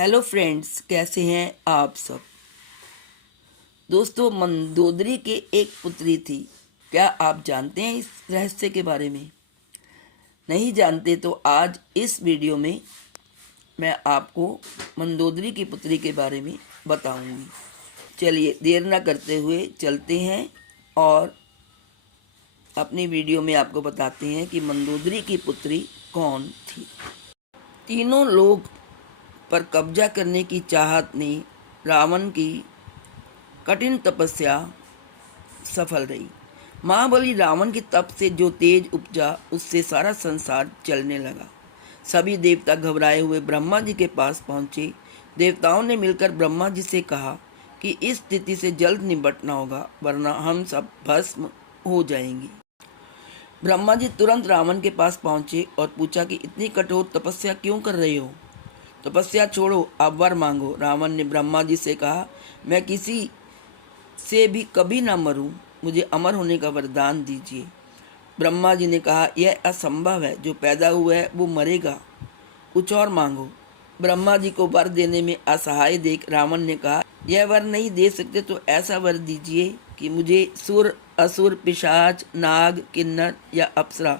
Hello friends, कैसे हैं आप सब। दोस्तों, मंदोदरी के एक पुत्री थी। क्या आप जानते हैं इस रहस्य के बारे में? नहीं जानते तो आज इस वीडियो में मैं आपको मंदोदरी की पुत्री के बारे में बताऊंगी। चलिए देर ना करते हुए चलते हैं और अपनी वीडियो में आपको बताते हैं कि मंदोदरी की पुत्री कौन थी। तीनों लोग पर कब्जा करने की चाहत ने रावण की कठिन तपस्या सफल रही। महाबली रावण के तप से जो तेज उपजा, उससे सारा संसार चलने लगा। सभी देवता घबराए हुए ब्रह्मा जी के पास पहुंचे। देवताओं ने मिलकर ब्रह्मा जी से कहा कि इस स्थिति से जल्द निपटना होगा, वरना हम सब भस्म हो जाएंगे। ब्रह्मा जी तुरंत रावण के पास पहुंचे और पूछा कि इतनी कठोर तपस्या क्यों कर रहे हो? तपस्या छोड़ो, आप वर मांगो। रावण ने ब्रह्मा जी से कहा, मैं किसी से भी कभी ना मरूं, मुझे अमर होने का वरदान दीजिए। ब्रह्मा जी ने कहा, यह असंभव है, जो पैदा हुआ है वो मरेगा, कुछ और मांगो। ब्रह्मा जी को वर देने में असहाय देख रावण ने कहा, यह वर नहीं दे सकते तो ऐसा वर दीजिए कि मुझे सुर, असुर, पिशाच, नाग, किन्नर या अप्सरा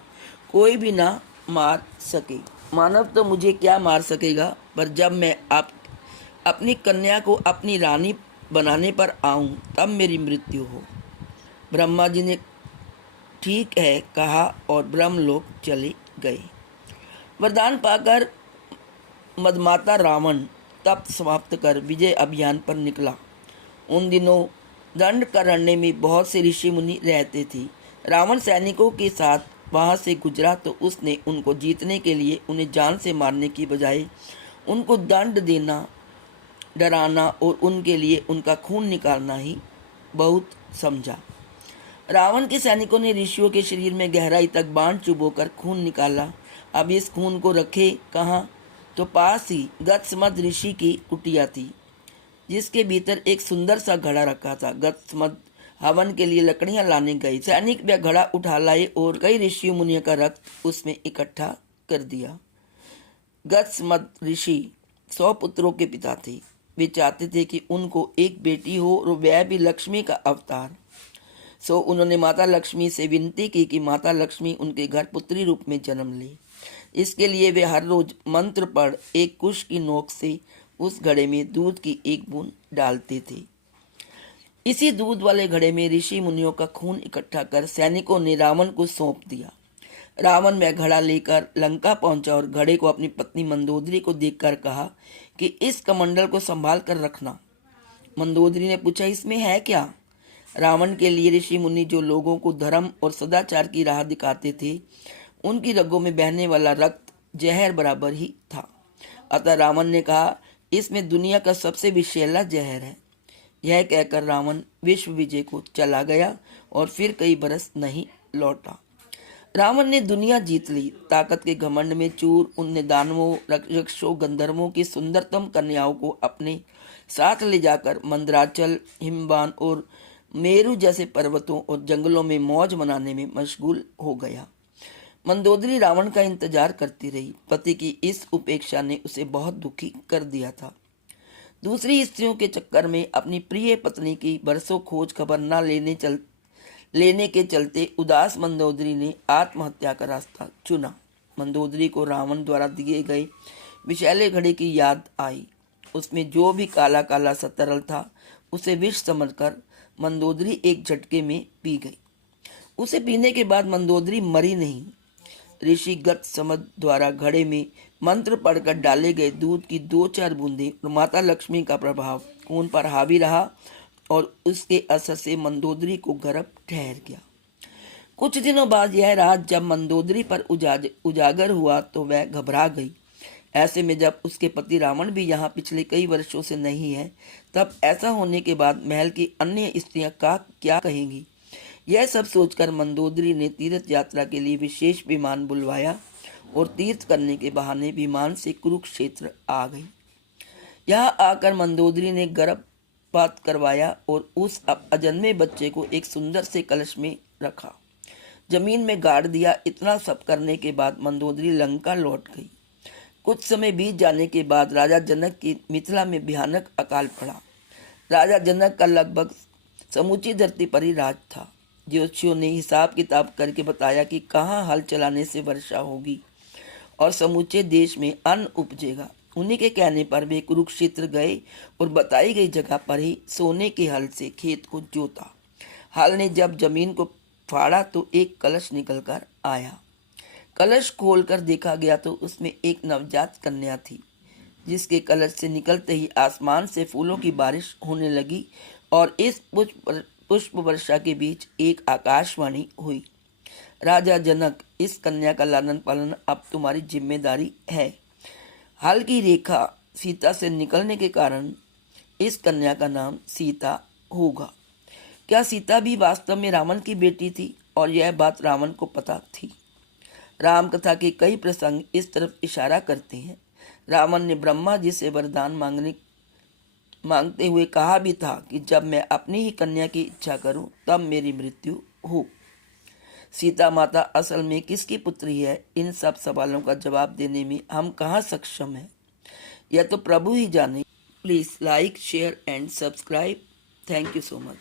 कोई भी ना मार सके। मानव तो मुझे क्या मार सकेगा, पर जब मैं अपनी कन्या को अपनी रानी बनाने पर आऊं तब मेरी मृत्यु हो। ब्रह्मा जी ने ठीक है कहा और ब्रह्मलोक चले गए। वरदान पाकर मदमाता रावण तप समाप्त कर विजय अभियान पर निकला। उन दिनों दंडकारण्य में बहुत से ऋषि मुनि रहते थे। रावण सैनिकों के साथ वहां से गुजरा तो उसने उनको जीतने के लिए उन्हें जान से मारने की बजाय उनको दंड देना, डराना और उनके लिए उनका खून निकालना ही बहुत समझा। रावण के सैनिकों ने ऋषियों के शरीर में गहराई तक बाण चुभोकर खून निकाला। अब इस खून को रखे कहाँ, तो पास ही गत्समद ऋषि की कुटिया थी, जिसके भीतर एक सुंदर सा घड़ा रखा था। गत्समद हवन के लिए लकड़ियां लाने गए। सैनिक वह घड़ा उठा लाए और कई ऋषि मुनियों का रक्त उसमें इकट्ठा कर दिया। गत्समद ऋषि 100 पुत्रों के पिता थे। वे चाहते थे कि उनको एक बेटी हो और वह भी लक्ष्मी का अवतार। सो उन्होंने माता लक्ष्मी से विनती की कि माता लक्ष्मी उनके घर पुत्री रूप में जन्म ले। इसके लिए वे हर रोज मंत्र पढ़ एक कुश की नोक से उस घड़े में दूध की एक बूंद डालते थे। इसी दूध वाले घड़े में ऋषि मुनियों का खून इकट्ठा कर सैनिकों ने रावण को सौंप दिया। रावण वह घड़ा लेकर लंका पहुंचा और घड़े को अपनी पत्नी मंदोदरी को देखकर कहा कि इस कमंडल को संभाल कर रखना। मंदोदरी ने पूछा, इसमें है क्या? रावण के लिए ऋषि मुनि जो लोगों को धर्म और सदाचार की राह दिखाते थे, उनकी रगों में बहने वाला रक्त जहर बराबर ही था। अतः रावण ने कहा, इसमें दुनिया का सबसे विषैला जहर है। यह कहकर रावण विश्व विजय को चला गया और फिर कई बरस नहीं लौटा। रावण ने दुनिया जीत ली। ताकत के घमंड में चूर उनने दानवों, यक्षों, गंधर्वों की सुंदरतम कन्याओं को अपने साथ ले जाकर मंदराचल, हिमवान और मेरु जैसे पर्वतों और जंगलों में मौज मनाने में मशगूल हो गया। मंदोदरी रावण का इंतजार करती रही। पति की इस उपेक्षा ने उसे बहुत दुखी कर दिया था। दूसरी स्त्रियों के चक्कर में अपनी प्रिय पत्नी की बरसों खोज खबर न लेने के चलते उदास मंदोदरी ने आत्महत्या का रास्ता चुना। मंदोदरी को रावण द्वारा दिए गए विषैले घड़े की याद आई। उसमें जो भी काला काला सा तरल था, उसे विष समझकर मंदोदरी एक झटके में पी गई। उसे पीने के बाद मंदोदरी मरी नहीं। ऋषि गत्समद द्वारा घड़े में मंत्र पढ़कर डाले गए दूध की 2-4 बूंदें और माता लक्ष्मी का प्रभाव खून पर हावी रहा और उसके असर से मंदोदरी को गर्भ ठहर गया। कुछ दिनों बाद यह रात जब मंदोदरी पर उजागर हुआ तो वह घबरा गई। ऐसे में जब उसके पति रावण भी यहाँ पिछले कई वर्षों से नहीं है, तब ऐसा होने के बाद महल की अन्य स्त्रियां क्या कहेंगी? यह सब सोचकर मंदोदरी ने तीर्थ यात्रा के लिए विशेष विमान बुलवाया और तीर्थ करने के बहाने विमान से कुरुक्षेत्र आ गई। यहाँ आकर मंदोदरी ने गर्भपात करवाया और उस अजन्मे बच्चे को एक सुंदर से कलश में रखा, जमीन में गाड़ दिया। इतना सब करने के बाद मंदोदरी लंका लौट गई। कुछ समय बीत जाने के बाद राजा जनक की मिथिला में भयानक अकाल पड़ा। राजा जनक का लगभग समूची धरती पर ही राज था। ज्योतिषियों ने हिसाब किताब करके बताया कि कहाँ हल चलाने से वर्षा होगी और समूचे देश में अन्न उपजेगा। उन्हीं के कहने पर वे कुरुक्षेत्र गए और बताई गई जगह पर ही सोने के हल से खेत को जोता। हल ने जब जमीन को फाड़ा तो एक कलश निकलकर आया। कलश खोलकर देखा गया तो उसमें एक नवजात कन्या थी, जिसके कलश से निकलते ही आसमान से फूलों की बारिश होने लगी और इस पुष्प वर्षा के बीच एक आकाशवाणी हुई, राजा जनक, इस कन्या का लालन पालन अब तुम्हारी जिम्मेदारी है। हल की रेखा सीता से निकलने के कारण इस कन्या का नाम सीता होगा। क्या सीता भी वास्तव में रावण की बेटी थी और यह बात रावण को पता थी? राम कथा के कई प्रसंग इस तरफ इशारा करते हैं। रावण ने ब्रह्मा जी से वरदान मांगते हुए कहा भी था कि जब मैं अपनी ही कन्या की इच्छा करूं तब मेरी मृत्यु हो। सीता माता असल में किसकी पुत्री है, इन सब सवालों का जवाब देने में हम कहाँ सक्षम हैं, यह तो प्रभु ही जाने। Please like, share and subscribe. Thank you so much.